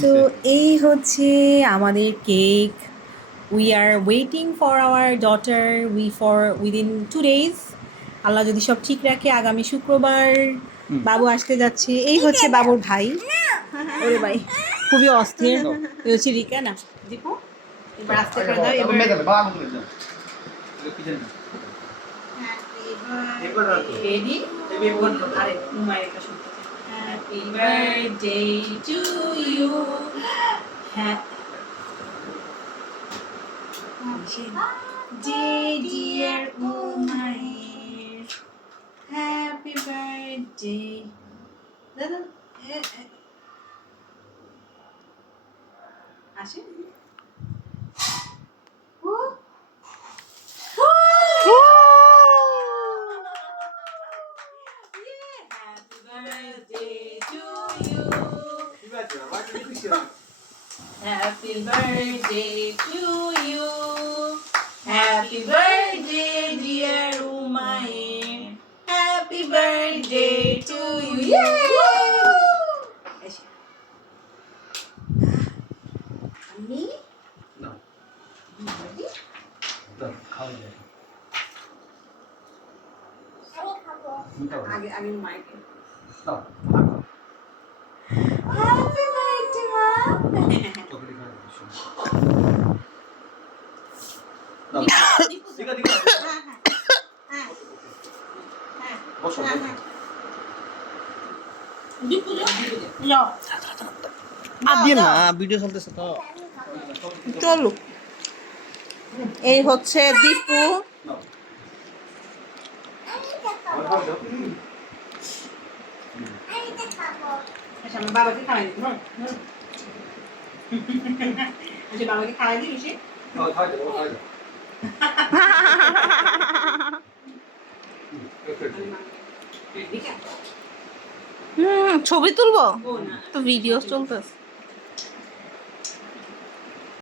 So এই হচ্ছে আমাদের cake. We are waiting for our daughter within 2 days। আল্লাহ যদি সব ঠিক রাখে আগামী শুক্রবার বাবু আসতে যাচ্ছে। এই হচ্ছে বাবুর ভাই। ওরে ভাই খুবই অস্থির। এই হচ্ছে রিকা না দীপু। এবার আস্তে করে দাও। এবার রেডি। আরে মায়ের একটা শুনতে চাই। Happy birthday to you. Dear Umair, happy birthday. দাদা আসে Happy birthday to you. Happy birthday to you. Happy birthday, dear Umair. Happy birthday to you. Yay! Me? No. Ready? No, খাওয়া যায়। আগে মাইকে। No, Happy birthday, ma. Chocolate খাওয়া যায়। দিকা বসো। না ভিডিও চলতেছে তো চলো। এই হচ্ছে দীপু। বাবাকে খাওয়াই দিই। আচ্ছা বাবাকে খাওয়াই দিই সে। ছবি তুলবো তো ভিডিও চলতেছে।